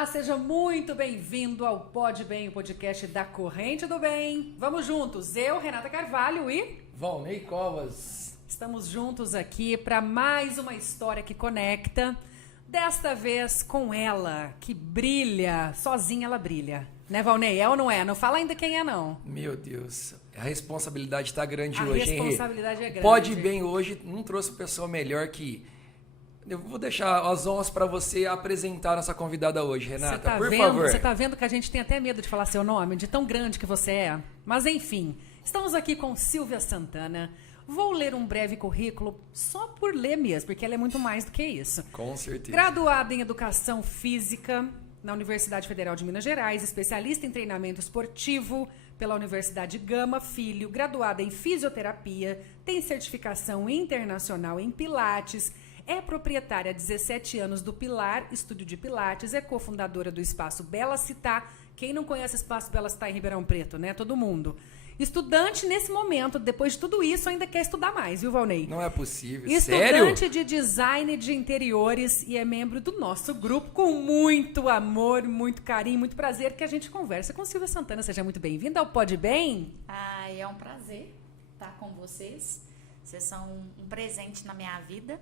Olá, seja muito bem-vindo ao Pode Bem, o podcast da Corrente do Bem. Vamos juntos, eu, Renata Carvalho e... Valnei Covas. Estamos juntos aqui para mais uma história que conecta, desta vez com ela, que brilha, sozinha ela brilha. Né, Valnei? É ou não é? Não fala ainda quem é, não. Meu Deus, a responsabilidade tá grande a hoje, hein? A responsabilidade é grande. Pode Bem hoje não trouxe pessoa melhor que... Eu vou deixar as honras para você apresentar nossa convidada hoje, Renata, por favor. Você tá vendo que a gente tem até medo de falar seu nome, de tão grande que você é? Mas enfim, estamos aqui com Silvia Santana. Vou ler um breve currículo só por ler mesmo, porque ela é muito mais do que isso. Com certeza. Graduada em Educação Física na Universidade Federal de Minas Gerais, especialista em treinamento esportivo pela Universidade Gama Filho, graduada em Fisioterapia, tem certificação internacional em Pilates, é proprietária há 17 anos do Pilar, estúdio de Pilates, é cofundadora do Espaço Bela Città. Quem não conhece o Espaço Bela Città em Ribeirão Preto, né? Todo mundo. Estudante nesse momento, depois de tudo isso, ainda quer estudar mais, viu, Valnei? Não é possível, Estudante sério? de design de interiores e é membro do nosso grupo com muito amor, muito carinho, muito prazer que a gente conversa com Silvia Santana. Seja muito bem-vinda ao Pode Bem. É um prazer estar com vocês. Vocês são um presente na minha vida.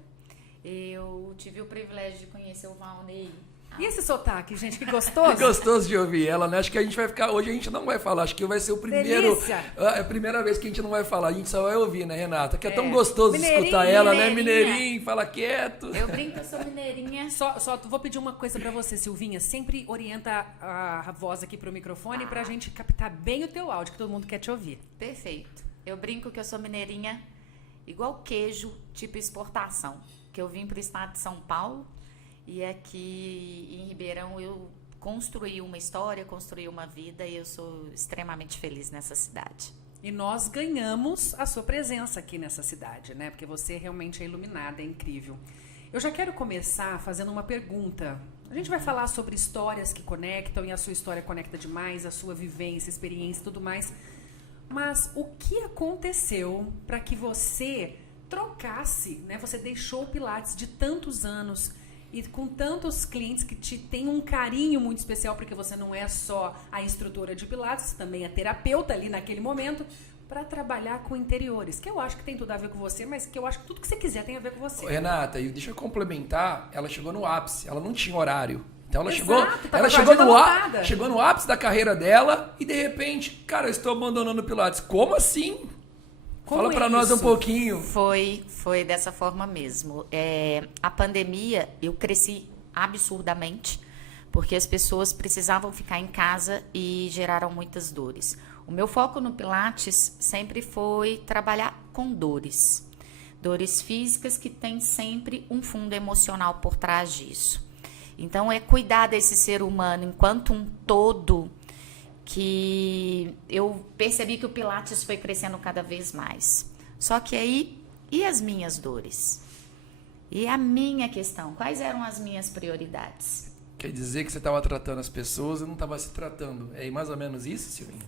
Eu tive o privilégio de conhecer o Valnei. E esse sotaque, gente, que gostoso. Que gostoso de ouvir ela, né? Acho que a gente vai ficar... Hoje a gente não vai falar, acho que vai ser o primeiro... Delícia. É a primeira vez que a gente não vai falar, a gente só vai ouvir, né, Renata? Que é tão gostoso escutar ela, né? Mineirinho, fala quieto. Eu brinco que eu sou mineirinha. Só vou pedir uma coisa pra você, Silvinha. Sempre orienta a voz aqui pro microfone pra gente captar bem o teu áudio, que todo mundo quer te ouvir. Perfeito. Eu brinco que eu sou mineirinha igual queijo, tipo exportação. Que eu vim pro estado de São Paulo e aqui em Ribeirão eu construí uma história, construí uma vida e eu sou extremamente feliz nessa cidade. E nós ganhamos a sua presença aqui nessa cidade, né? Porque você realmente é iluminada, é incrível. Eu já quero começar fazendo uma pergunta. A gente vai falar sobre histórias que conectam e a sua história conecta demais, a sua vivência, experiência e tudo mais. Mas o que aconteceu para que você trocasse, né? Você deixou o Pilates de tantos anos e com tantos clientes que te têm um carinho muito especial, porque você não é só a instrutora de Pilates, você também é terapeuta ali naquele momento, para trabalhar com interiores, que eu acho que tem tudo a ver com você, mas que eu acho que tudo que você quiser tem a ver com você. Renata, e deixa eu complementar, ela chegou no ápice, ela não tinha horário. Então ela chegou no ápice da carreira dela e de repente, cara, eu estou abandonando o Pilates. Como assim? Fala pra nós um pouquinho. Foi dessa forma mesmo. A pandemia, eu cresci absurdamente, porque as pessoas precisavam ficar em casa e geraram muitas dores. O meu foco no Pilates sempre foi trabalhar com dores. Dores físicas que têm sempre um fundo emocional por trás disso. Então, é cuidar desse ser humano enquanto um todo, que eu percebi que o Pilates foi crescendo cada vez mais. Só que aí, e as minhas dores? E a minha questão? Quais eram as minhas prioridades? Quer dizer que você estava tratando as pessoas e não estava se tratando. É mais ou menos isso, Silvinha?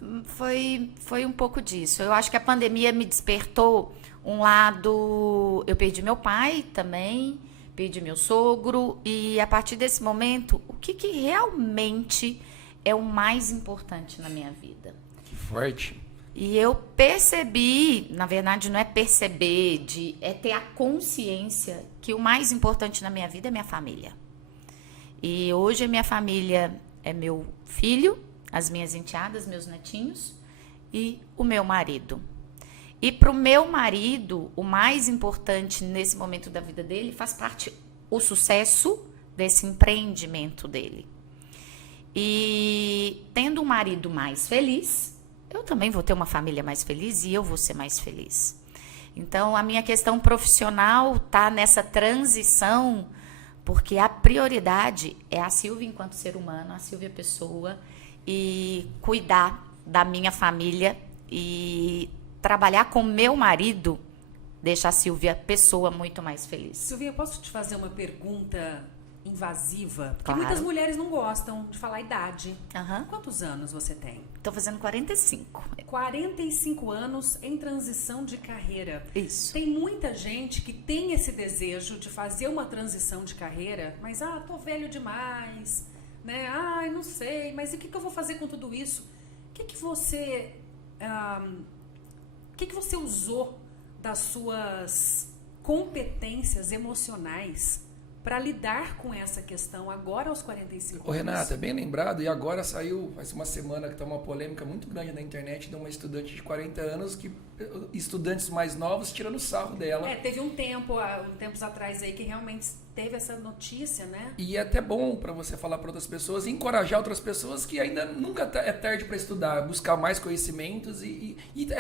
Foi um pouco disso. Eu acho que a pandemia me despertou um lado... Eu perdi meu pai também, perdi meu sogro. E a partir desse momento, o que realmente é o mais importante na minha vida? Que forte. E eu percebi, na verdade não é perceber, é ter a consciência que o mais importante na minha vida é minha família. E hoje a minha família é meu filho, as minhas enteadas, meus netinhos e o meu marido. E para o meu marido, o mais importante nesse momento da vida dele faz parte o sucesso desse empreendimento dele. E tendo um marido mais feliz, eu também vou ter uma família mais feliz e eu vou ser mais feliz. Então, a minha questão profissional está nessa transição, porque a prioridade é a Silvia enquanto ser humano, a Silvia pessoa, e cuidar da minha família e trabalhar com meu marido deixa a Silvia pessoa muito mais feliz. Silvinha, posso te fazer uma pergunta invasiva? Porque Claro. muitas mulheres não gostam de falar idade. Aham. Quantos anos você tem? Tô fazendo 45. 45 anos em transição de carreira. Isso. Tem muita gente que tem esse desejo de fazer uma transição de carreira, mas tô velho demais, né? Ai, não sei, mas e o que eu vou fazer com tudo isso? O que você usou das suas competências emocionais para lidar com essa questão agora aos 45 anos? Ô, Renata, é bem lembrado, e agora saiu, faz uma semana que está uma polêmica muito grande na internet de uma estudante de 40 anos que estudantes mais novos tirando sarro dela. Teve um tempos atrás aí que realmente teve essa notícia, né? E é até bom para você falar para outras pessoas e encorajar outras pessoas que ainda nunca é tarde para estudar, buscar mais conhecimentos e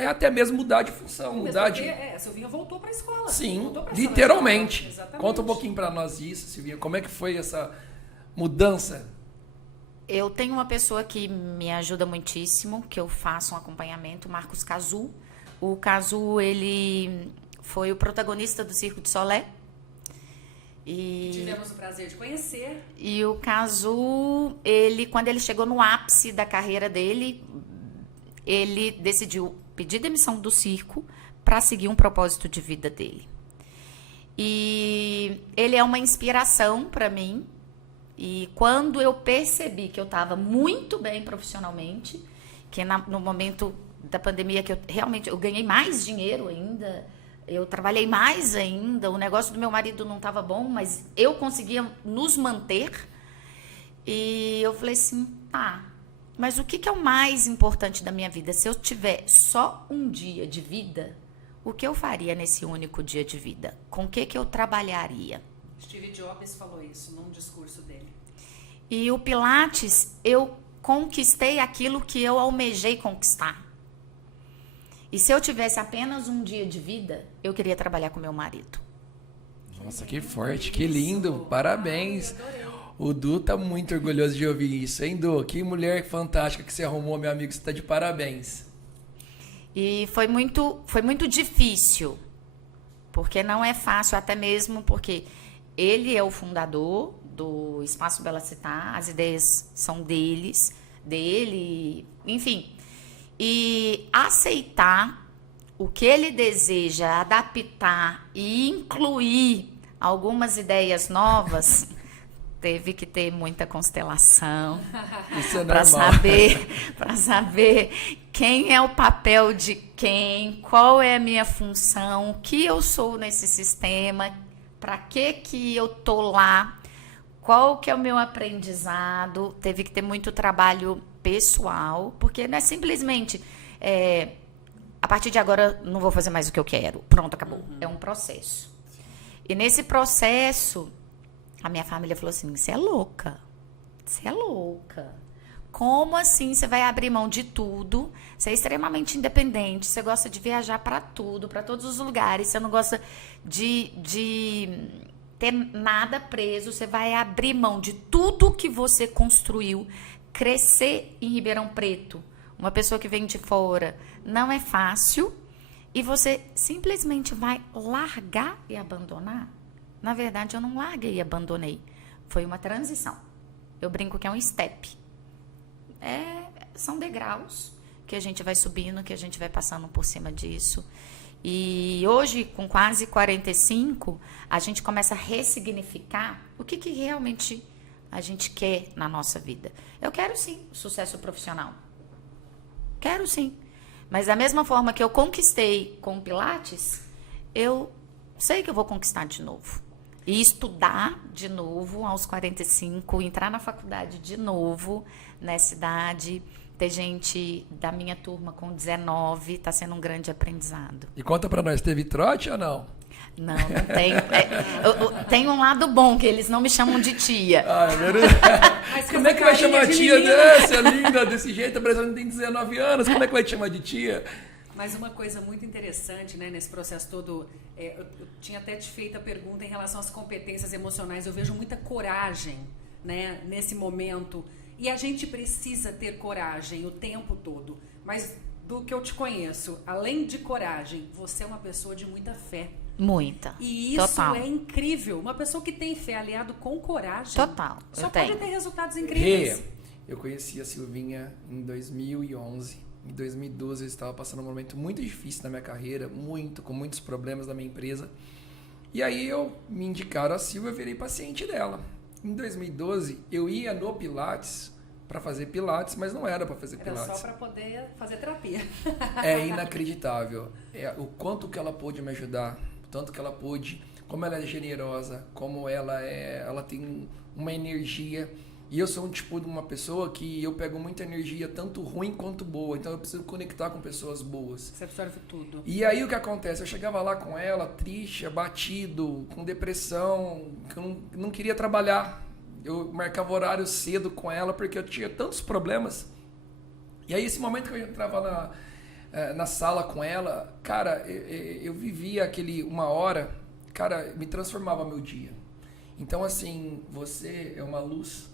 até mesmo mudar de função. A Silvinha voltou para a escola. Sim, literalmente. Conta um pouquinho para nós disso, Silvinha. Como é que foi essa mudança? Eu tenho uma pessoa que me ajuda muitíssimo, que eu faço um acompanhamento, o Marcos Cazu. O Cazu, ele foi o protagonista do Circo de Solé. Tivemos o prazer de conhecer. E o Cazu, quando ele chegou no ápice da carreira dele, ele decidiu pedir demissão do circo para seguir um propósito de vida dele. E ele é uma inspiração para mim. E quando eu percebi que eu estava muito bem profissionalmente, que no momento da pandemia que eu ganhei mais dinheiro ainda, eu trabalhei mais ainda, o negócio do meu marido não estava bom, mas eu conseguia nos manter. E eu falei assim, mas o que é o mais importante da minha vida? Se eu tiver só um dia de vida, o que eu faria nesse único dia de vida? Com o que eu trabalharia? Steve Jobs falou isso num discurso dele. E o Pilates, eu conquistei aquilo que eu almejei conquistar. E se eu tivesse apenas um dia de vida, eu queria trabalhar com meu marido. Nossa, que forte, que lindo, parabéns. O Du tá muito orgulhoso de ouvir isso, hein, Du? Que mulher fantástica que você arrumou, meu amigo, você tá de parabéns. E foi muito difícil, porque não é fácil, até mesmo porque ele é o fundador do Espaço Bela Città, as ideias são dele, enfim. E aceitar o que ele deseja, adaptar e incluir algumas ideias novas, teve que ter muita constelação para saber quem é o papel de quem, qual é a minha função, o que eu sou nesse sistema, para que eu tô lá, qual que é o meu aprendizado. Teve que ter muito trabalho pessoal, porque não é simplesmente a partir de agora não vou fazer mais o que eu quero, pronto, acabou. É um processo. E nesse processo, a minha família falou assim, você é louca. Como assim você vai abrir mão de tudo? Você é extremamente independente, você gosta de viajar para tudo, para todos os lugares, você não gosta de ter nada preso, você vai abrir mão de tudo que você construiu. Crescer em Ribeirão Preto, uma pessoa que vem de fora, não é fácil, e você simplesmente vai largar e abandonar? Na verdade, eu não larguei e abandonei. Foi uma transição. Eu brinco que é um step. São degraus que a gente vai subindo, que a gente vai passando por cima disso. E hoje, com quase 45, a gente começa a ressignificar o que realmente a gente quer na nossa vida. Eu quero sim sucesso profissional. Quero sim. Mas da mesma forma que eu conquistei com o Pilates, eu sei que eu vou conquistar de novo. E estudar de novo aos 45, entrar na faculdade de novo nessa idade. Ter gente da minha turma com 19, está sendo um grande aprendizado. E conta pra nós, teve trote ou não? Não tem. Tem um lado bom, que eles não me chamam de tia. Como é que vai chamar tia dessa, linda, desse jeito? A Brasil tem 19 anos, como é que vai te chamar de tia? Mas uma coisa muito interessante, né, nesse processo todo, eu tinha até te feito a pergunta em relação às competências emocionais. Eu vejo muita coragem, né, nesse momento. E a gente precisa ter coragem o tempo todo. Mas do que eu te conheço, além de coragem, você é uma pessoa de muita fé. Muita. E isso Total. É incrível. Uma pessoa que tem fé aliado com coragem. Total. Só pode ter resultados incríveis. Eu conheci a Silvinha em 2011. Em 2012 eu estava passando um momento muito difícil na minha carreira, com muitos problemas na minha empresa. E aí me indicaram a Silvia, eu virei paciente dela. Em 2012, eu ia no Pilates para fazer Pilates, mas não era para fazer Pilates. Era só para poder fazer terapia. É inacreditável. O quanto que ela pôde me ajudar, o tanto que ela pôde, como ela é generosa, como ela tem uma energia. E eu sou um tipo de uma pessoa que eu pego muita energia, tanto ruim quanto boa. Então eu preciso conectar com pessoas boas. Você absorve tudo. E aí o que acontece? Eu chegava lá com ela, triste, abatido, com depressão, que eu não queria trabalhar. Eu marcava horário cedo com ela porque eu tinha tantos problemas. E aí esse momento que eu entrava na sala com ela, cara, eu vivia uma hora, cara, me transformava meu dia. Então assim, você é uma luz.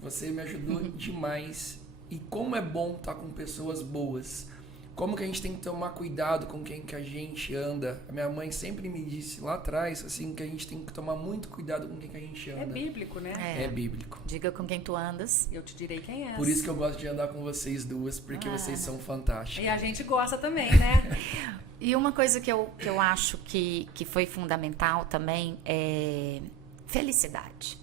Você me ajudou demais. E como é bom estar com pessoas boas. Como que a gente tem que tomar cuidado com quem que a gente anda. A minha mãe sempre me disse lá atrás, assim, que a gente tem que tomar muito cuidado com quem que a gente anda. É bíblico, né? É bíblico. Diga com quem tu andas. Eu te direi quem é. Por isso que eu gosto de andar com vocês duas, porque vocês são fantásticas. E a gente gosta também, né? E uma coisa que eu acho que foi fundamental também é felicidade.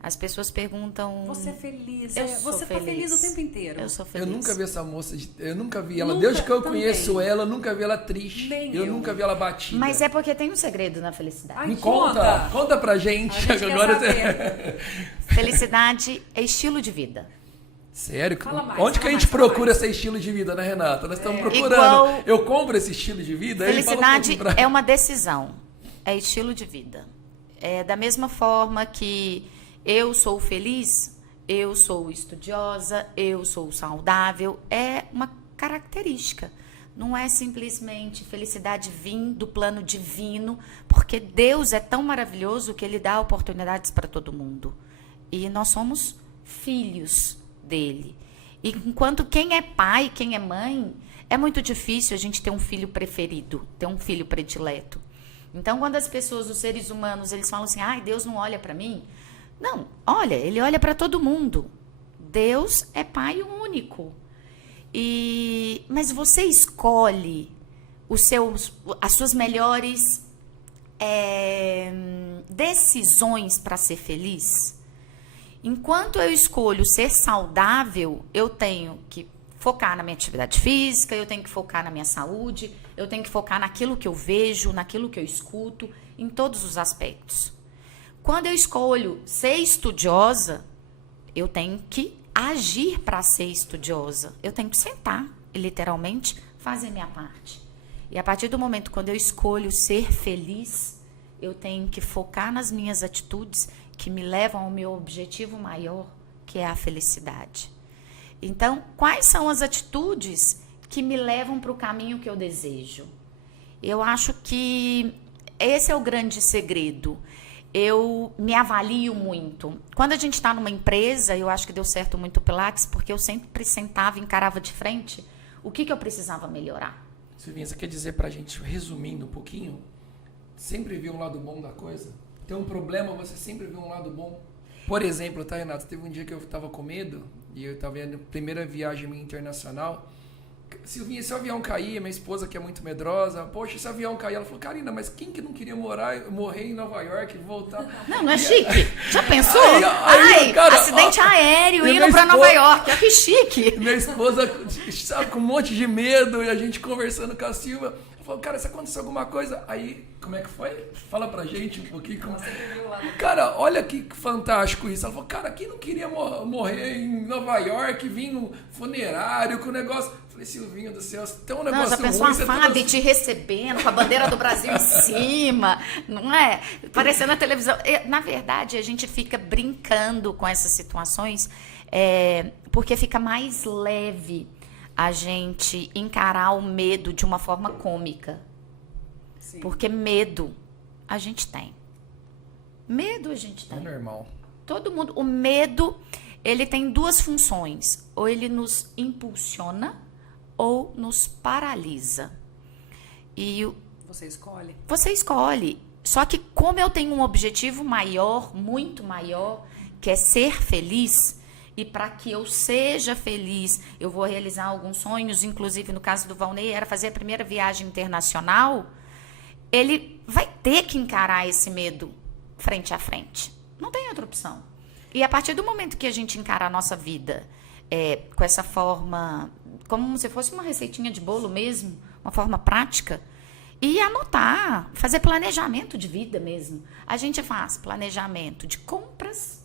As pessoas perguntam... Você é feliz. Você tá feliz o tempo inteiro. Eu sou feliz. Eu nunca vi essa moça, eu nunca vi ela. Desde que eu conheço ela, eu nunca vi ela triste. Nem eu nunca vi ela batida. Mas é porque tem um segredo na felicidade. Ai, Me conta pra gente. A gente Agora quer saber. Felicidade é estilo de vida. Sério? Fala mais, Onde que a fala gente mais, fala procura mais. esse estilo de vida, né, Renata? Nós estamos procurando. Igual- Eu compro esse estilo de vida. aí ele fala um Felicidade pouquinho pra- é uma decisão. É estilo de vida. É da mesma forma que eu sou feliz, eu sou estudiosa, eu sou saudável. É uma característica. Não é simplesmente felicidade vir do plano divino, porque Deus é tão maravilhoso que Ele dá oportunidades para todo mundo. E nós somos filhos dele. E enquanto quem é pai, quem é mãe, é muito difícil a gente ter um filho preferido, ter um filho predileto. Então, quando as pessoas, os seres humanos, eles falam assim, ai, Deus não olha para mim. Não, olha, Ele olha para todo mundo. Deus é Pai único. Mas você escolhe as suas melhores decisões para ser feliz? Enquanto eu escolho ser saudável, eu tenho que focar na minha atividade física, eu tenho que focar na minha saúde, eu tenho que focar naquilo que eu vejo, naquilo que eu escuto, em todos os aspectos. Quando eu escolho ser estudiosa, eu tenho que agir para ser estudiosa. Eu tenho que sentar e, literalmente, fazer minha parte. E a partir do momento quando eu escolho ser feliz, eu tenho que focar nas minhas atitudes que me levam ao meu objetivo maior, que é a felicidade. Então, quais são as atitudes que me levam para o caminho que eu desejo? Eu acho que esse é o grande segredo. Eu me avalio muito. Quando a gente está numa empresa, eu acho que deu certo muito o Pilates, porque eu sempre sentava e encarava de frente o que eu precisava melhorar. Silvinha, você quer dizer pra gente, resumindo um pouquinho, sempre viu um lado bom da coisa? Tem um problema, você sempre vê um lado bom? Por exemplo, tá, Renato? Teve um dia que eu tava com medo, e eu tava indo, primeira viagem minha internacional. Silvinha, se o avião cair, minha esposa que é muito medrosa, poxa, se o avião cair, ela falou, Karina, mas quem que não queria morrer em Nova York e voltar? Não é chique? Já pensou? Cara, acidente aéreo e indo minha pra Nova esposa- York. Que chique. Minha esposa, sabe, com um monte de medo, e a gente conversando com a Silvia, falou, cara, se acontecer alguma coisa, aí, como é que foi? Fala pra gente um pouquinho. Cara, olha que fantástico isso. Ela falou, cara, quem não queria morrer em Nova York, vir no funerário, com o negócio... Eu falei, Silvinho do céu, tem um negócio Não, já pensou ruim, a você Fábio te recebendo com a bandeira do Brasil em cima, não é? Aparecendo na televisão. Na verdade, a gente fica brincando com essas situações porque fica mais leve a gente encarar o medo de uma forma cômica. Sim. Porque medo a gente tem. Medo a gente É tem. normal. Todo mundo. O medo, ele tem duas funções. Ou ele nos impulsiona ou nos paralisa. E Você escolhe. você escolhe. Só que como eu tenho um objetivo maior, muito maior, que é ser feliz, e para que eu seja feliz, eu vou realizar alguns sonhos, inclusive no caso do Valnei, era fazer a primeira viagem internacional, ele vai ter que encarar esse medo frente a frente. Não tem outra opção. E a partir do momento que a gente encara a nossa vida com essa forma, como se fosse uma receitinha de bolo mesmo, uma forma prática, e anotar, fazer planejamento de vida mesmo. A gente faz planejamento de compras,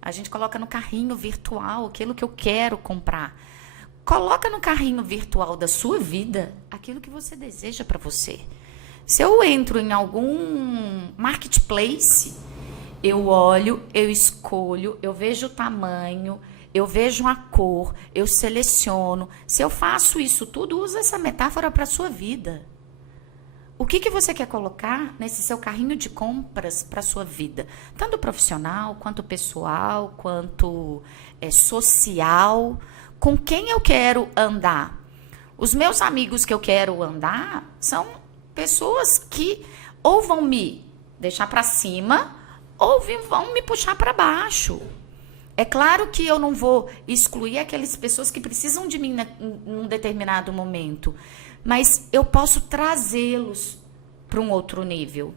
a gente coloca no carrinho virtual aquilo que eu quero comprar. Coloca no carrinho virtual da sua vida aquilo que você deseja para você. Se eu entro em algum marketplace, eu olho, eu escolho, eu vejo o tamanho, eu vejo a cor, eu seleciono. Se eu faço isso tudo, usa essa metáfora para a sua vida. O que você quer colocar nesse seu carrinho de compras para a sua vida? Tanto profissional, quanto pessoal, quanto social. Com quem eu quero andar? Os meus amigos que eu quero andar são pessoas que ou vão me deixar para cima ou vão me puxar para baixo. É claro que eu não vou excluir aquelas pessoas que precisam de mim num determinado momento, mas eu posso trazê-los para um outro nível.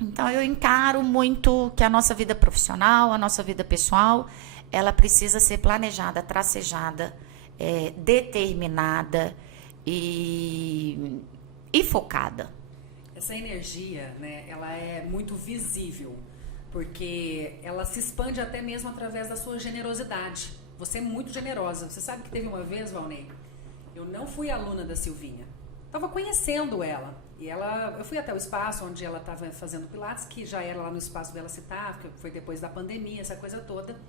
Então, eu encaro muito que a nossa vida profissional, a nossa vida pessoal, ela precisa ser planejada, tracejada, determinada e focada. Essa energia, né, ela é muito visível, porque ela se expande até mesmo através da sua generosidade. Você é muito generosa. Você sabe que teve uma vez, Valnei, eu não fui aluna da Silvinha. Estava conhecendo ela. E eu fui até o espaço onde ela estava fazendo Pilates, que já era lá no espaço dela citar, que foi depois da pandemia, essa coisa toda.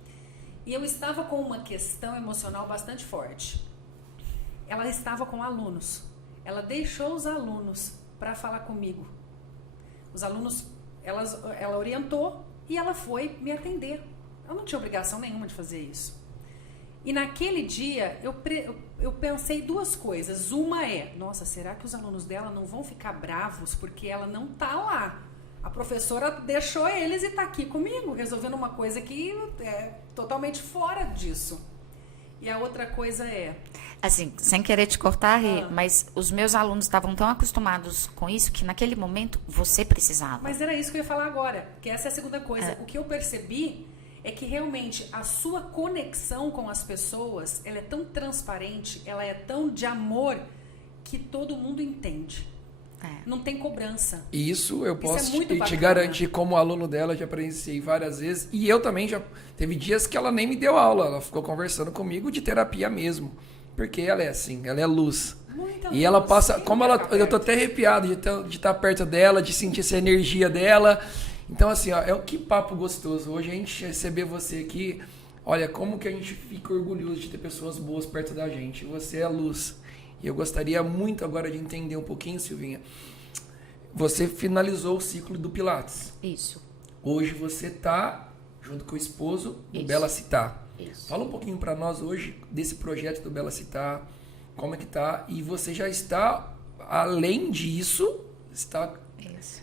E eu estava com uma questão emocional bastante forte. Ela estava com alunos. Ela deixou os alunos para falar comigo. Os alunos, ela orientou e ela foi me atender. Ela não tinha obrigação nenhuma de fazer isso. E naquele dia, eu pensei duas coisas. Uma nossa, será que os alunos dela não vão ficar bravos porque ela não tá lá? A professora deixou eles e tá aqui comigo, resolvendo uma coisa que é totalmente fora disso. E a outra coisa assim, sem querer te cortar, Rê, mas os meus alunos estavam tão acostumados com isso que naquele momento você precisava. Mas era isso que eu ia falar agora, que essa é a segunda coisa. O que eu percebi é que realmente a sua conexão com as pessoas, ela é tão transparente, ela é tão de amor, que todo mundo entende. Não tem cobrança. Isso eu posso te garantir, como aluno dela, já presenciei várias vezes. E eu também já teve dias que ela nem me deu aula, ela ficou conversando comigo de terapia mesmo. Porque ela é assim, ela é luz. Muita luz. E ela passa, eu tô até arrepiado de estar perto dela, de sentir essa energia dela. Então, assim, que papo gostoso. Hoje a gente receber você aqui, olha, como que a gente fica orgulhoso de ter pessoas boas perto da gente. Você é luz. E eu gostaria muito agora de entender um pouquinho, Silvinha. Você finalizou o ciclo do Pilates. Isso. Hoje você está junto com o esposo do Bela Citar. Isso. Fala um pouquinho para nós hoje desse projeto do Bela Citar, como é que tá? E você já está, além disso, está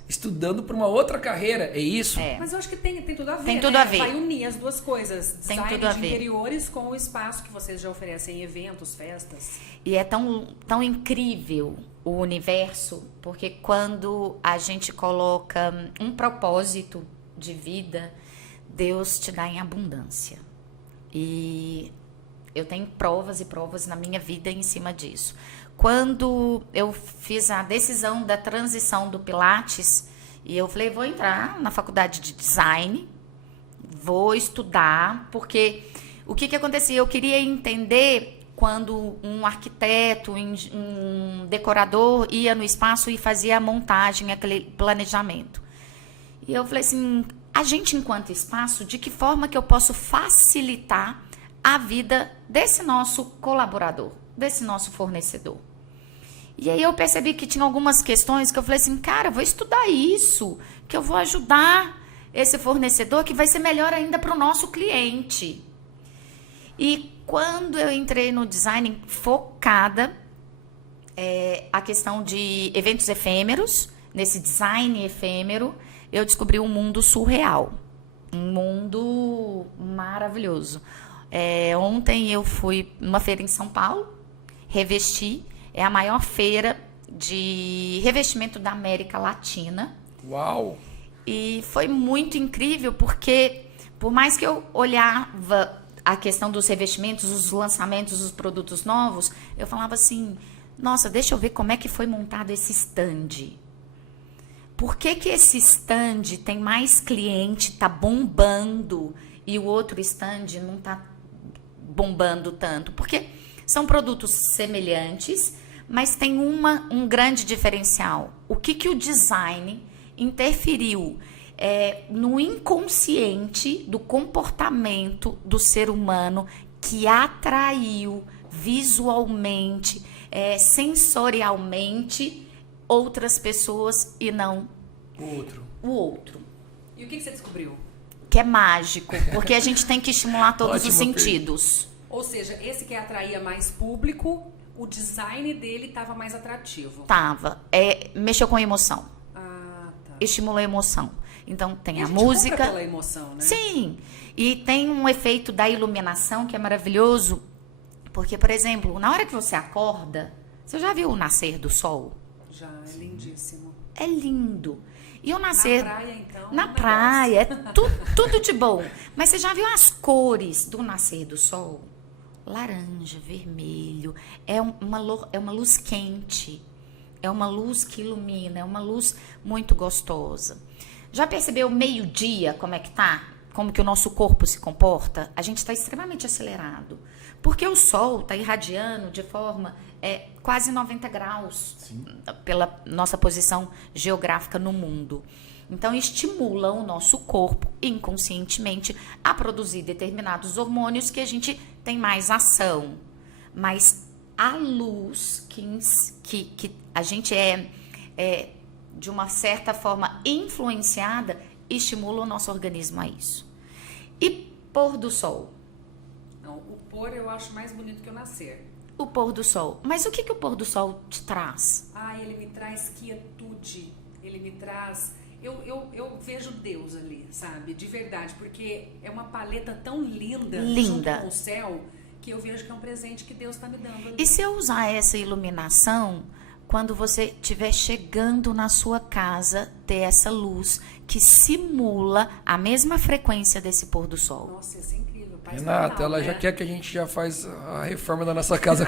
estudando para uma outra carreira, é isso? Mas eu acho que tem tudo a ver. Tem tudo a ver. Vai unir as duas coisas. Tem Design tudo a de ver. interiores com o espaço que vocês já oferecem, eventos, festas. E é tão incrível o universo, porque quando a gente coloca um propósito de vida, Deus te dá em abundância. E eu tenho provas e provas na minha vida em cima disso. Quando eu fiz a decisão da transição do Pilates, e eu falei, vou entrar na faculdade de design, vou estudar, porque o que acontecia? Eu queria entender quando um arquiteto, um decorador ia no espaço e fazia a montagem, aquele planejamento. E eu falei assim, a gente enquanto espaço, de que forma que eu posso facilitar a vida desse nosso colaborador, desse nosso fornecedor? E aí eu percebi que tinha algumas questões que eu falei assim, cara, eu vou estudar isso, que eu vou ajudar esse fornecedor, que vai ser melhor ainda para o nosso cliente. E quando eu entrei no design focada, a questão de eventos efêmeros, nesse design efêmero, eu descobri um mundo surreal, um mundo maravilhoso. Ontem eu fui numa feira em São Paulo, Revesti, é a maior feira de revestimento da América Latina. Uau! E foi muito incrível, porque por mais que eu olhava a questão dos revestimentos, os lançamentos, os produtos novos, eu falava assim, nossa, deixa eu ver como é que foi montado esse stand. Por que que esse stand tem mais cliente, tá bombando, e o outro stand não tá bombando tanto? Porque são produtos semelhantes, mas tem um grande diferencial. O que que o design interferiu no inconsciente do comportamento do ser humano que atraiu visualmente, sensorialmente outras pessoas e não o outro. E o que você descobriu? Que é mágico, porque a gente tem que estimular todos os sentidos. Ou seja, esse que atraía mais público, o design dele estava mais atrativo. Tava. Mexeu com a emoção. Ah, tá. Estimulou a emoção. Então tem E a gente música. compra pela emoção, né? Sim. E tem um efeito da iluminação que é maravilhoso. Porque, por exemplo, na hora que você acorda, você já viu o nascer do sol? Já, é lindíssimo. É lindo. E o nascer... Na praia, então? Na praia, é tudo de bom. Mas você já viu as cores do nascer do sol? Laranja, vermelho. É uma luz quente. É uma luz que ilumina. É uma luz muito gostosa. Já percebeu meio-dia como é que tá? Como que o nosso corpo se comporta? A gente está extremamente acelerado. Porque o sol está irradiando de forma quase 90 graus. Sim. Pela nossa posição geográfica no mundo. Então, estimula o nosso corpo, inconscientemente, a produzir determinados hormônios que a gente tem mais ação. Mas a luz que a gente de uma certa forma, influenciada, estimula o nosso organismo a isso. E pôr do sol? Não, o pôr eu acho mais bonito que o nascer. O pôr do sol. Mas o que o pôr do sol te traz? Ele me traz quietude. Ele me traz... Eu vejo Deus ali, sabe? De verdade, porque é uma paleta tão linda. Junto com o céu, que eu vejo que é um presente que Deus está me dando ali. E se eu usar essa iluminação, quando você estiver chegando na sua casa, ter essa luz que simula a mesma frequência desse pôr do sol? Nossa, isso é incrível. Renata, ela já quer que a gente já faz a reforma da nossa casa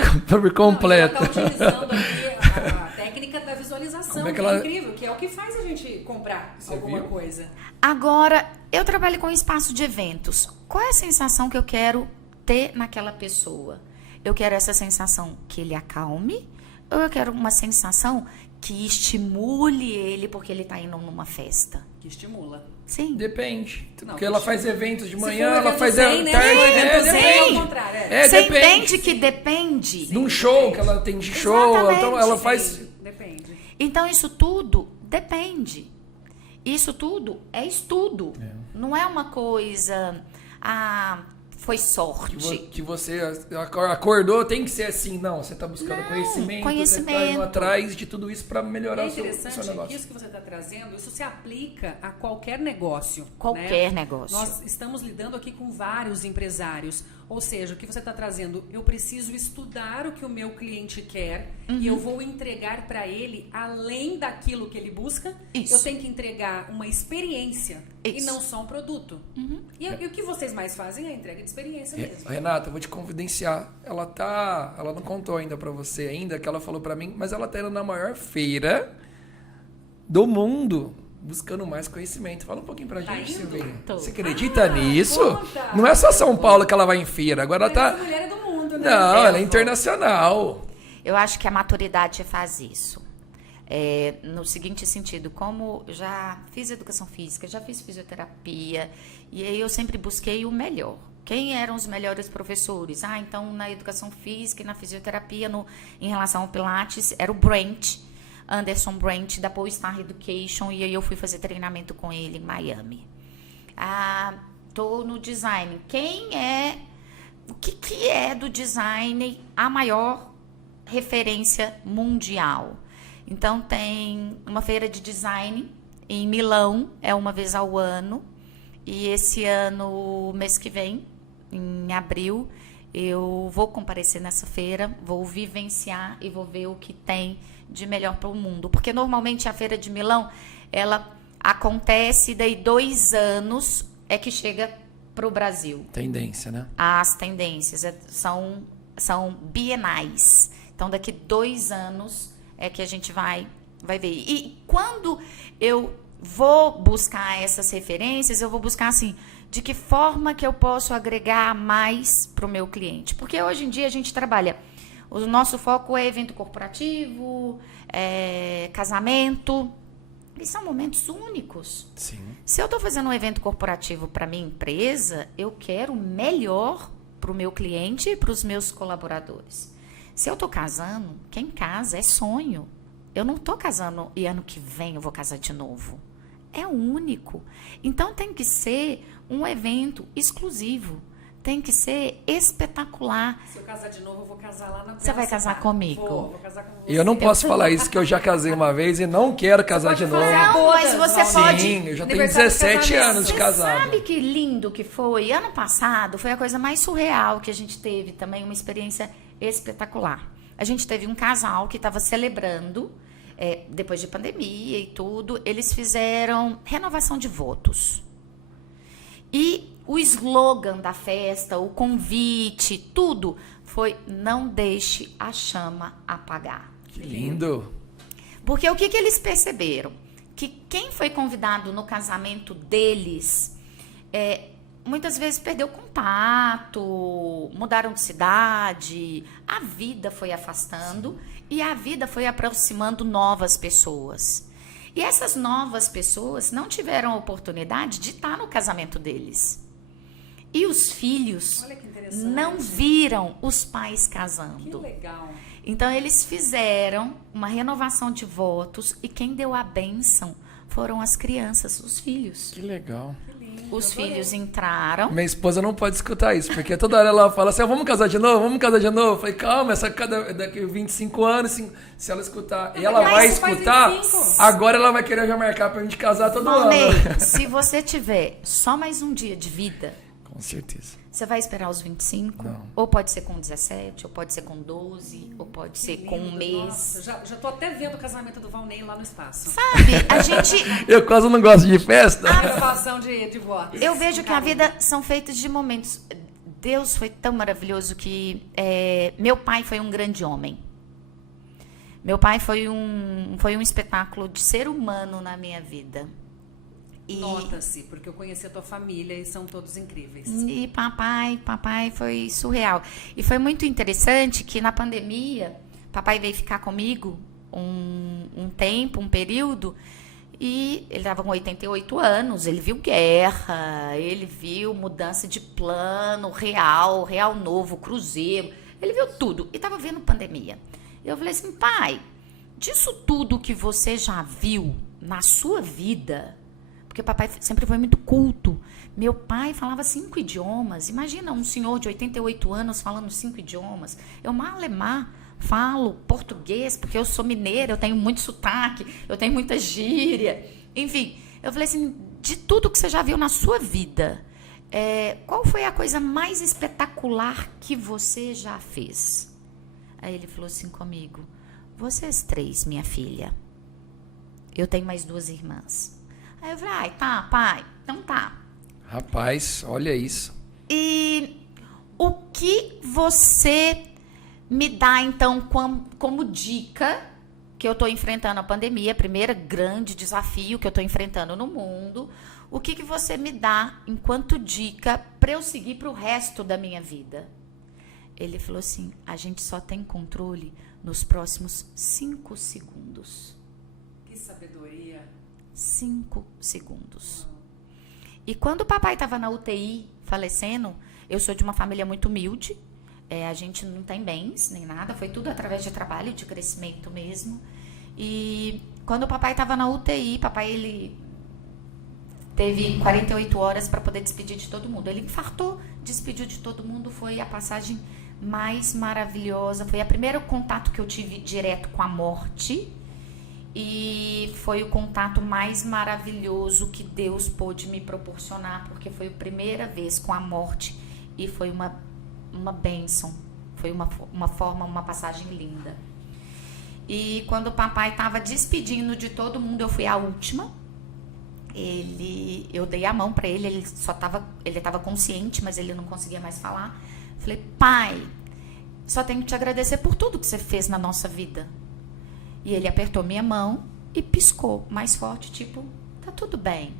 completa. Ela está utilizando aqui a técnica da visualização, que é incrível, que é o que faz a gente comprar alguma coisa. Agora, eu trabalho com espaço de eventos. Qual é a sensação que eu quero ter naquela pessoa? Eu quero essa sensação que ele acalme, ou eu quero uma sensação que estimule ele porque ele está indo numa festa? Que estimula. Sim. Depende. Porque ela faz eventos de manhã, ela faz tarde. Você entende que depende? De um show, que ela tem de show. Exatamente. Então ela faz... Depende. Então isso tudo depende. Isso tudo é estudo. Não é uma coisa... foi sorte. Que você acordou, tem que ser assim. Não, você está buscando conhecimento. Você está indo atrás de tudo isso para melhorar o seu negócio. Isso que você está trazendo, isso se aplica a qualquer negócio. Qualquer negócio. Nós estamos lidando aqui com vários empresários. Ou seja, o que você está trazendo, eu preciso estudar o que o meu cliente quer e eu vou entregar para ele, além daquilo que ele busca, eu tenho que entregar uma experiência e não só um produto. E o que vocês mais fazem é a entrega de experiência mesmo. Renata, eu vou te confidenciar. Ela não contou ainda para você ainda, que ela falou para mim, mas ela tá indo na maior feira do mundo, buscando mais conhecimento. Fala um pouquinho pra gente, Silvinha. Você acredita nisso? Conta. Não é só São Paulo que ela vai em feira. Agora ela tá... Essa mulher é do mundo, né? Não, ela é internacional. Eu acho que a maturidade faz isso. No seguinte sentido, como eu já fiz educação física, já fiz fisioterapia, e aí eu sempre busquei o melhor. Quem eram os melhores professores? Então, na educação física e na fisioterapia, em relação ao Pilates, era o Brent, Anderson Brent, da Polestar Education, e aí eu fui fazer treinamento com ele em Miami. Tô no design. O que é do design a maior referência mundial? Então, tem uma feira de design em Milão, é uma vez ao ano, e esse ano, mês que vem, em abril, eu vou comparecer nessa feira, vou vivenciar e vou ver o que tem de melhor para o mundo. Porque normalmente a feira de Milão, ela Acontece, daí 2 anos é que chega para o Brasil. Tendência, né? As tendências são bienais. Então, daqui 2 anos é que a gente vai ver. E quando eu vou buscar essas referências, eu vou buscar assim, de que forma que eu posso agregar mais para o meu cliente. Porque hoje em dia a gente trabalha, o nosso foco é evento corporativo, casamento, e são momentos únicos. Sim. Se eu estou fazendo um evento corporativo para minha empresa, eu quero o melhor para o meu cliente e para os meus colaboradores. Se eu estou casando, quem casa é sonho. Eu não estou casando e ano que vem eu vou casar de novo. É único. Então tem que ser um evento exclusivo. Tem que ser espetacular. Se eu casar de novo, eu vou casar lá na Você vai casar comigo? Vou casar com você. E eu não posso falar isso, que eu já casei uma vez e não quero casar de novo. Não, mas você pode... Sim, eu já tenho 17 anos de Você casado. sabe que lindo que foi? Ano passado foi a coisa mais surreal que a gente teve também, uma experiência espetacular. A gente teve um casal que estava celebrando, depois de pandemia e tudo, eles fizeram renovação de votos. E o slogan da festa, o convite, tudo foi: não deixe a chama apagar. Que lindo. Porque o que eles perceberam? Que quem foi convidado no casamento deles, muitas vezes perdeu contato, mudaram de cidade, a vida foi afastando e a vida foi aproximando novas pessoas. E essas novas pessoas não tiveram a oportunidade de estar no casamento deles. E os filhos não viram os pais casando. Que legal. Então, eles fizeram uma renovação de votos e quem deu a bênção foram as crianças, os filhos. Que legal. Os filhos entraram. Minha esposa não pode escutar isso, porque toda hora ela fala assim: vamos casar de novo, vamos casar de novo. Eu falei: calma, daqui 25 anos, se ela escutar, e ela vai escutar, agora ela vai querer já marcar pra gente casar todo ano. Se você tiver só mais um dia de vida, com certeza. Você vai esperar os 25? Não. Ou pode ser com 17, ou pode ser com 12, ou pode ser com um mês. Nossa, já tô até vendo o casamento do Valnei lá no espaço. Sabe, a gente... Eu quase não gosto de festa. Renovação de votos. Eu vejo que a vida são feitas de momentos. Deus foi tão maravilhoso que meu pai foi um grande homem. Meu pai foi um espetáculo de ser humano na minha vida. E nota-se, porque eu conheci a tua família e são todos incríveis. E papai foi surreal. E foi muito interessante que na pandemia, papai veio ficar comigo um tempo, um período, e ele estava com 88 anos, ele viu guerra, ele viu mudança de plano, real novo, cruzeiro, ele viu tudo, e estava vendo pandemia. Eu falei assim: pai, disso tudo que você já viu na sua vida... Porque o papai sempre foi muito culto. Meu pai falava 5 idiomas. Imagina um senhor de 88 anos falando 5 idiomas. Eu malemar falo português, porque eu sou mineira, eu tenho muito sotaque, eu tenho muita gíria. Enfim, eu falei assim, de tudo que você já viu na sua vida, qual foi a coisa mais espetacular que você já fez? Aí ele falou assim comigo: vocês 3, minha filha. Eu tenho mais 2 irmãs. Aí eu falei: tá, pai, então tá. Rapaz, olha isso. E o que você me dá, então, como dica, que eu estou enfrentando a pandemia, primeiro grande desafio que eu estou enfrentando no mundo, o que você me dá enquanto dica para eu seguir para o resto da minha vida? Ele falou assim: a gente só tem controle nos próximos 5 segundos. Que sabedoria. 5 segundos. E quando o papai estava na UTI, falecendo, eu sou de uma família muito humilde, a gente não tem bens, nem nada, foi tudo através de trabalho, de crescimento mesmo. E quando o papai estava na UTI, papai ele teve 48 horas para poder despedir de todo mundo. Ele infartou, despediu de todo mundo, foi a passagem mais maravilhosa, foi o primeiro contato que eu tive direto com a morte. E foi o contato mais maravilhoso que Deus pôde me proporcionar, porque foi a primeira vez com a morte e foi uma bênção, foi uma forma, uma passagem linda. E quando o papai estava despedindo de todo mundo, eu fui a última. eu dei a mão para ele, ele estava consciente, mas ele não conseguia mais falar. Falei, pai, só tenho que te agradecer por tudo que você fez na nossa vida. E ele apertou minha mão e piscou mais forte, tipo, tá tudo bem.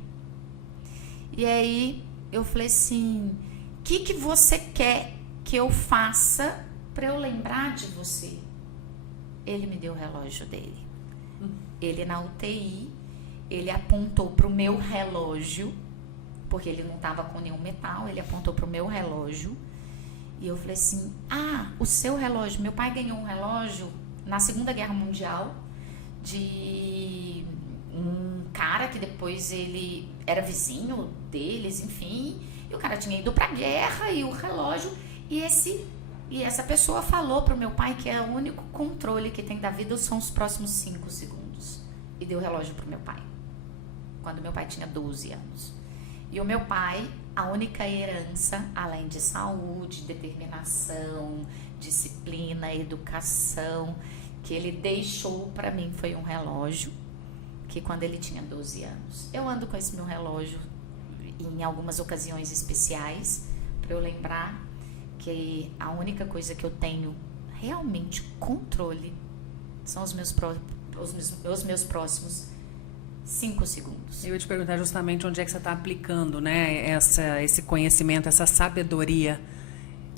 E aí eu falei assim, o que você quer que eu faça para eu lembrar de você? Ele me deu o relógio dele. Ele na UTI, ele apontou pro meu relógio, porque ele não estava com nenhum metal, ele apontou pro meu relógio. E eu falei assim, o seu relógio, meu pai ganhou um relógio na Segunda Guerra Mundial de um cara que depois ele era vizinho deles, enfim, e o cara tinha ido pra guerra e o relógio, e essa pessoa falou pro meu pai que o único controle que tem da vida são os próximos 5 segundos, e deu o relógio pro meu pai, quando meu pai tinha 12 anos. E o meu pai, a única herança, além de saúde, determinação, disciplina, educação, que ele deixou para mim foi um relógio, que quando ele tinha 12 anos. Eu ando com esse meu relógio em algumas ocasiões especiais, para eu lembrar que a única coisa que eu tenho realmente controle são os meus próximos 5 segundos. Eu ia te perguntar justamente onde é que você está aplicando, né, esse conhecimento, essa sabedoria.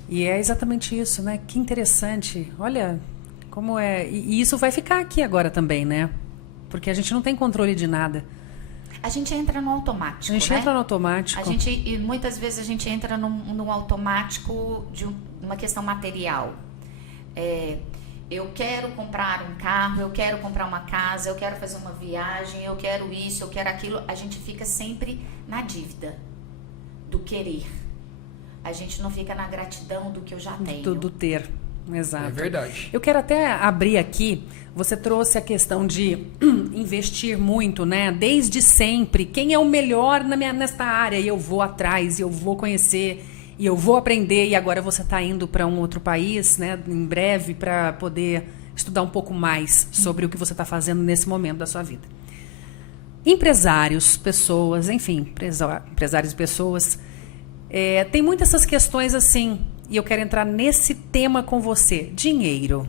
E é exatamente isso, né? Que interessante. Olha como é. E isso vai ficar aqui agora também, né? Porque a gente não tem controle de nada. A gente entra no automático, A gente entra no automático. E muitas vezes a gente entra num automático de uma questão material. Eu quero comprar um carro, eu quero comprar uma casa, eu quero fazer uma viagem, eu quero isso, eu quero aquilo. A gente fica sempre na dívida do querer. A gente não fica na gratidão do que eu já tenho. Do ter, exato. É verdade. Eu quero até abrir aqui, você trouxe a questão de investir muito, né? Desde sempre, quem é o melhor nesta área? E eu vou atrás, e eu vou conhecer, e eu vou aprender, e agora você está indo para um outro país, né, em breve, para poder estudar um pouco mais sobre o que você está fazendo nesse momento da sua vida. Empresários, pessoas, enfim, empresários e pessoas, tem muitas essas questões assim, e eu quero entrar nesse tema com você. Dinheiro.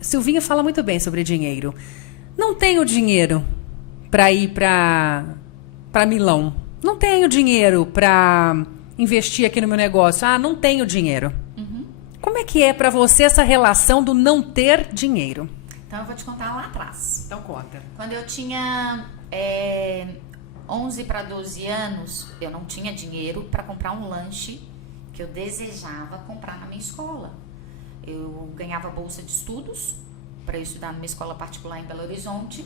Silvinha fala muito bem sobre dinheiro. Não tenho dinheiro para ir para Milão. Não tenho dinheiro para investir aqui no meu negócio. Não tenho dinheiro. Uhum. Como é que é para você essa relação do não ter dinheiro? Então eu vou te contar lá atrás. Então conta. Quando eu tinha 11 para 12 anos, eu não tinha dinheiro para comprar um lanche que eu desejava comprar na minha escola. Eu ganhava bolsa de estudos para eu estudar numa escola particular em Belo Horizonte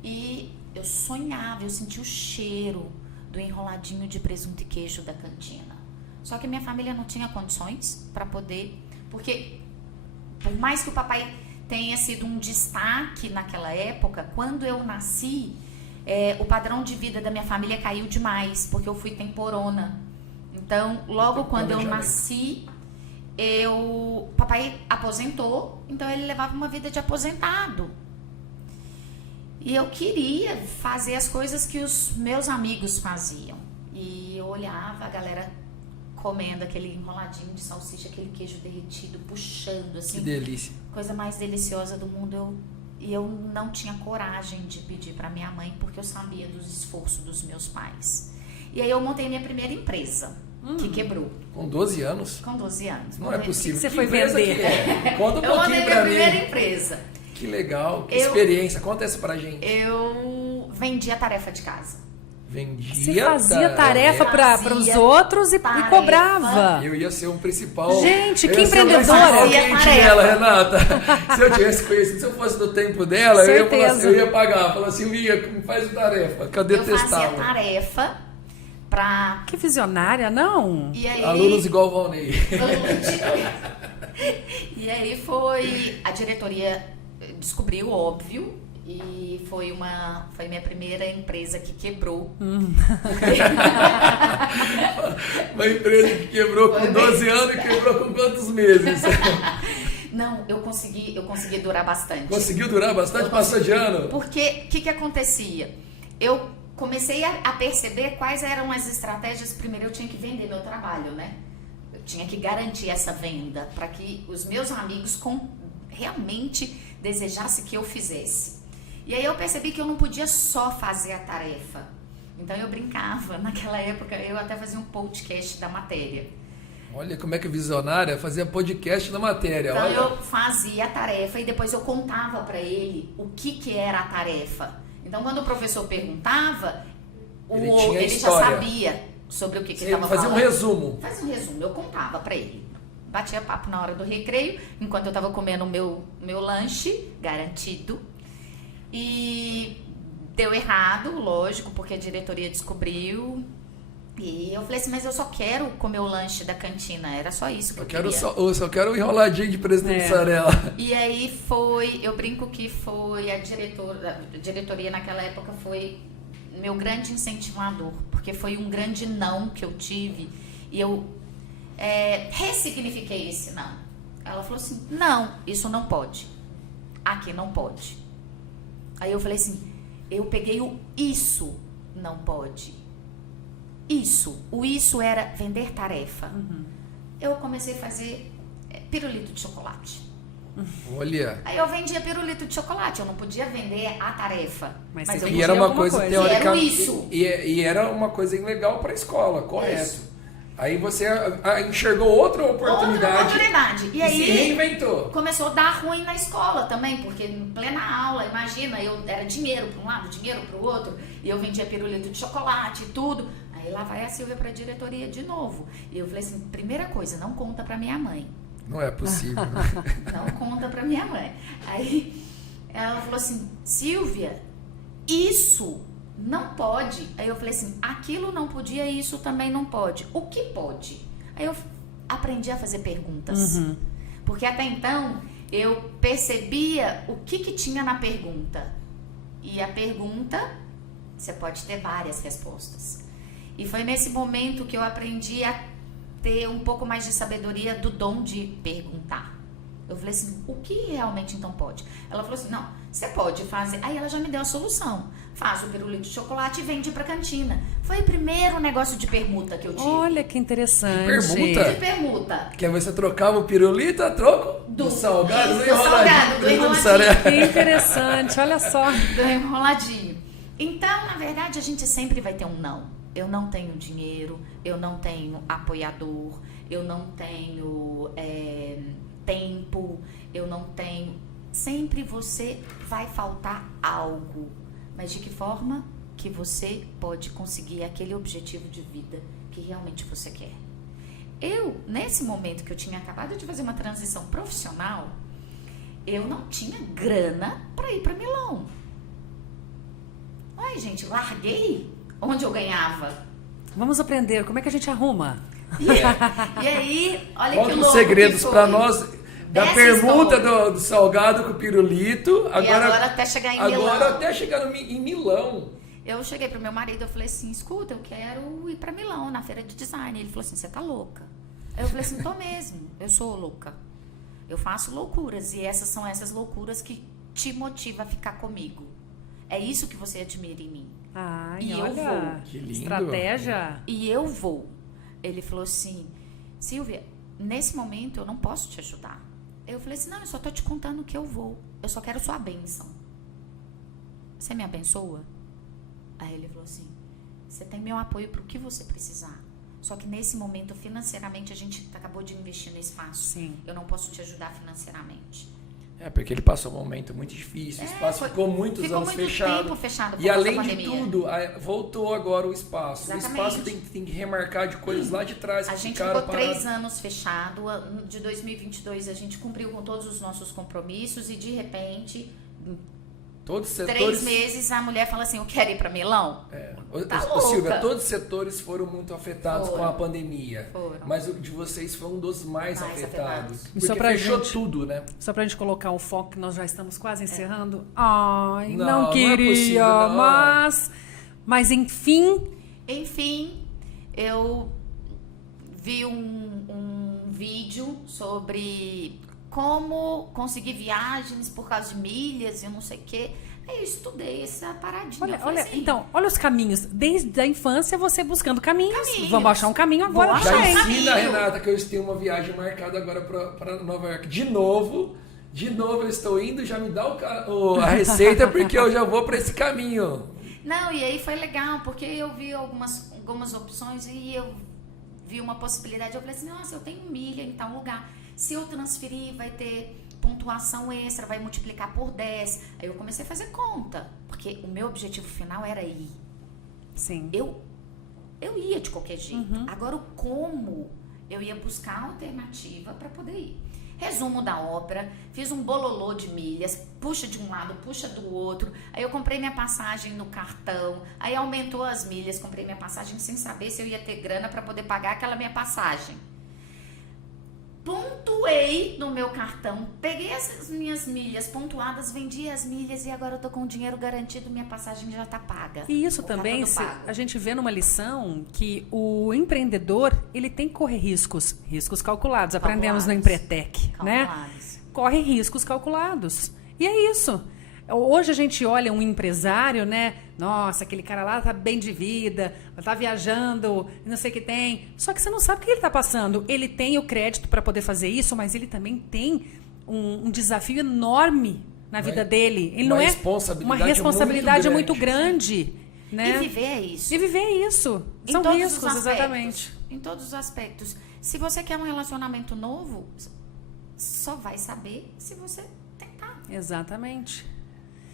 e eu sonhava, eu sentia o cheiro do enroladinho de presunto e queijo da cantina. Só que minha família não tinha condições para poder, porque por mais que o papai tenha sido um destaque naquela época, quando eu nasci, o padrão de vida da minha família caiu demais, porque eu fui temporona. Então, logo quando eu nasci, papai aposentou, então ele levava uma vida de aposentado. E eu queria fazer as coisas que os meus amigos faziam. E eu olhava a galera comendo aquele enroladinho de salsicha, aquele queijo derretido, puxando, assim. Que delícia. Coisa mais deliciosa do mundo. E eu não tinha coragem de pedir para minha mãe, porque eu sabia dos esforços dos meus pais. E aí eu montei minha primeira empresa, que quebrou. Com 12 anos? Com 12 anos. Não é possível. Você foi vender? Conta um pouquinho pra mim. Eu montei minha primeira empresa. Que legal, que experiência. Conta essa pra gente. Eu vendia tarefa de casa. Você fazia tarefa para os outros e cobrava. Eu ia ser um principal. Gente, que empreendedora! Dela, Renata. Se eu tivesse conhecido, se eu fosse do tempo dela, eu ia pagar. Falar assim, faz tarefa. Que eu detestava. Eu fazia tarefa pra... Que visionária, não? E aí, alunos igual o Valnei. E aí a diretoria descobriu, óbvio, e foi minha primeira empresa que quebrou. Uma empresa que quebrou com 12 anos e quebrou com quantos meses? Não, eu consegui durar bastante. Conseguiu durar bastante? Passou de ano? Porque o que acontecia? Eu comecei a perceber quais eram as estratégias. Primeiro eu tinha que vender meu trabalho, né? Eu tinha que garantir essa venda para que os meus amigos realmente desejassem que eu fizesse. E aí eu percebi que eu não podia só fazer a tarefa. Então eu brincava, naquela época eu até fazia um podcast da matéria. Olha como é que visionária fazia podcast da matéria. Então olha. eu fazia a tarefa e depois eu contava para ele o que era a tarefa. Então quando o professor perguntava, ele já sabia sobre o que estava falando. Fazia um resumo. Fazia um resumo, eu contava para ele. Batia papo na hora do recreio, enquanto eu estava comendo o meu lanche, garantido. E deu errado, lógico, porque a diretoria descobriu. E eu falei assim, mas eu só quero comer o lanche da cantina. Era só isso que eu queria. Eu só quero um enroladinho de presidente mussarela. E aí eu brinco que foi a diretoria naquela época foi meu grande incentivador. Porque foi um grande não que eu tive. E eu ressignifiquei esse não. Ela falou assim, não, isso não pode. Aqui não pode. Aí eu falei assim, eu peguei o isso não pode. O isso era vender tarefa. Eu comecei a fazer pirulito de chocolate. Olha. Aí eu vendia pirulito de chocolate, eu não podia vender a tarefa. Mas eu e era uma coisa teórica. Era isso. E era uma coisa ilegal para a escola, correto. Isso. Aí você enxergou outra oportunidade. E aí se reinventou. Começou a dar ruim na escola também, porque em plena aula, imagina, era dinheiro para um lado, dinheiro para o outro, e eu vendia pirulito de chocolate e tudo. Aí lá vai a Silvia para a diretoria de novo. E eu falei assim, primeira coisa, não conta para minha mãe. Não é possível. Não conta para minha mãe. Aí ela falou assim, Silvia, isso não pode. Aí eu falei assim, aquilo não podia e isso também não pode. O que pode? Aí eu aprendi a fazer perguntas. Porque até então eu percebia o que tinha na pergunta. E a pergunta, você pode ter várias respostas. E foi nesse momento que eu aprendi a ter um pouco mais de sabedoria do dom de perguntar. Eu falei assim, o que realmente então pode? Ela falou assim, não, você pode fazer. Aí ela já me deu a solução. Faz o pirulito de chocolate e vende pra cantina. Foi o primeiro negócio de permuta que eu tive. Olha que interessante. Permuta? De permuta. Que aí você trocava o pirulito a troco do salgado do enroladinho. Que interessante, olha só. Do enroladinho. Então, na verdade, a gente sempre vai ter um não. Eu não tenho dinheiro, eu não tenho apoiador, eu não tenho tempo, eu não tenho... Sempre você vai faltar algo. Mas de que forma que você pode conseguir aquele objetivo de vida que realmente você quer? Eu, nesse momento que eu tinha acabado de fazer uma transição profissional, eu não tinha grana para ir para Milão. Ai, gente, larguei onde eu ganhava. Vamos aprender, como é que a gente arruma? E aí, olha que louco. Conta os segredos para nós da permuta do salgado com o pirulito. Agora até chegar em Milão. Agora até chegar em Milão. Eu cheguei pro meu marido, eu falei assim, escuta, eu quero ir para Milão, na feira de design. Ele falou assim, você tá louca? Aí eu falei assim, tô mesmo, eu sou louca. Eu faço loucuras e essas são essas loucuras que te motivam a ficar comigo. É isso que você admira em mim. Ai, e olha, eu vou. Que lindo. Estratégia. E eu vou. Ele falou assim, Silvia, nesse momento eu não posso te ajudar. Eu falei assim, não, eu só tô te contando que eu vou. Eu só quero sua bênção. Você me abençoa? Aí ele falou assim, você tem meu apoio pro que você precisar. Só que nesse momento, financeiramente, a gente acabou de investir no espaço. Sim. Eu não posso te ajudar financeiramente. Porque ele passou um momento muito difícil, o espaço ficou muitos anos fechado. Tempo fechado. E além de tudo, voltou agora o espaço. Exatamente. O espaço tem que remarcar de coisas lá de trás. A gente ficou 3 anos fechado. De 2022 a gente cumpriu com todos os nossos compromissos e de repente, todos os setores... 3 meses, a mulher fala assim, eu quero ir para Milão. Ô, Silvia, todos os setores foram muito afetados com a pandemia. Mas o de vocês foi um dos mais afetados. Porque fechou tudo, né? Só pra gente colocar o foco, que nós já estamos quase encerrando. Ai, não queria, não é possível, não. Mas enfim... Enfim, eu vi um vídeo sobre como conseguir viagens por causa de milhas e eu não sei o quê. Aí eu estudei essa paradinha. Olha, assim, então, olha os caminhos. Desde a infância, você buscando caminhos. Vamos achar um caminho agora. Já ensina, Renata, que eu tenho uma viagem marcada agora para Nova York. De novo eu estou indo, já me dá a receita, porque eu já vou para esse caminho. Não, e aí foi legal, porque eu vi algumas opções e eu vi uma possibilidade. Eu falei assim, nossa, eu tenho milha em tal lugar. Se eu transferir, vai ter pontuação extra, vai multiplicar por 10. Aí eu comecei a fazer conta, porque o meu objetivo final era ir. Sim. Eu ia de qualquer jeito. Agora, o como eu ia buscar alternativa para poder ir. Resumo da ópera, fiz um bololô de milhas, puxa de um lado, puxa do outro. Aí eu comprei minha passagem no cartão, aí aumentou as milhas, comprei minha passagem sem saber se eu ia ter grana para poder pagar aquela minha passagem. Pontuei no meu cartão, peguei essas minhas milhas pontuadas, vendi as milhas e agora eu tô com o dinheiro garantido, minha passagem já tá paga. E isso também, a gente vê numa lição que o empreendedor, ele tem que correr riscos calculados. Aprendemos no Empretec, né? Corre riscos calculados. E é isso. Hoje a gente olha um empresário, né? Nossa, aquele cara lá tá bem de vida, tá viajando, não sei o que tem. Só que você não sabe o que ele tá passando. Ele tem o crédito para poder fazer isso, mas ele também tem um desafio enorme na vida dele. Ele não é uma responsabilidade muito grande, né? E viver é isso. E viver é isso. São riscos, exatamente. Em todos os aspectos. Se você quer um relacionamento novo, só vai saber se você tentar. Exatamente.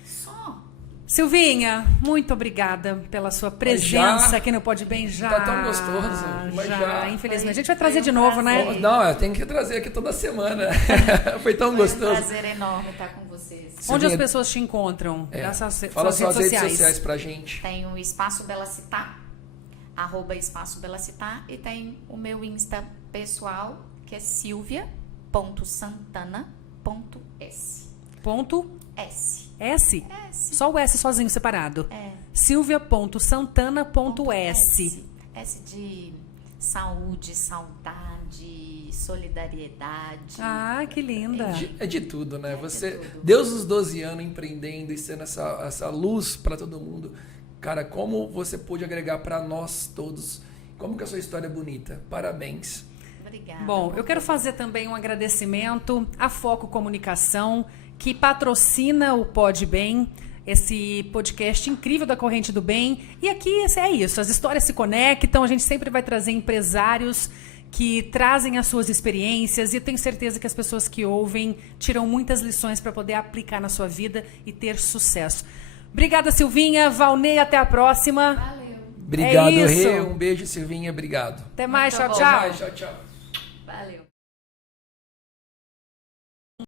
Só. Silvinha, muito obrigada pela sua presença aqui no Pode Bem. Já tá tão gostoso, mas já. Infelizmente, a gente vai trazer de novo, né? Não, eu tenho que trazer aqui toda semana. Foi tão gostoso. Foi um prazer enorme estar com vocês. Silvinha, onde as pessoas te encontram? Fala suas redes sociais pra gente. Tem o Espaço Bela Città, @Espaço Bela Città, e tem o meu Insta pessoal, que é silvia.santana.s. S? Só o S sozinho, separado. Silvia.santana.s. S de saúde, saudade, solidariedade. Ah, que linda. É de tudo, né? Deus os 12 anos empreendendo e sendo essa luz para todo mundo. Cara, como você pôde agregar para nós todos? Como que a sua história é bonita? Parabéns. Obrigada. Bom, eu quero fazer também um agradecimento à Foco Comunicação, que patrocina o Pode Bem, esse podcast incrível da Corrente do Bem. E aqui é isso, as histórias se conectam, a gente sempre vai trazer empresários que trazem as suas experiências, e eu tenho certeza que as pessoas que ouvem tiram muitas lições para poder aplicar na sua vida e ter sucesso. Obrigada, Silvinha. Valnei, até a próxima. Valeu. Obrigado, Rê. Um beijo, Silvinha. Obrigado. Até mais. Tchau, tchau. Até mais. Tchau, tchau. Valeu.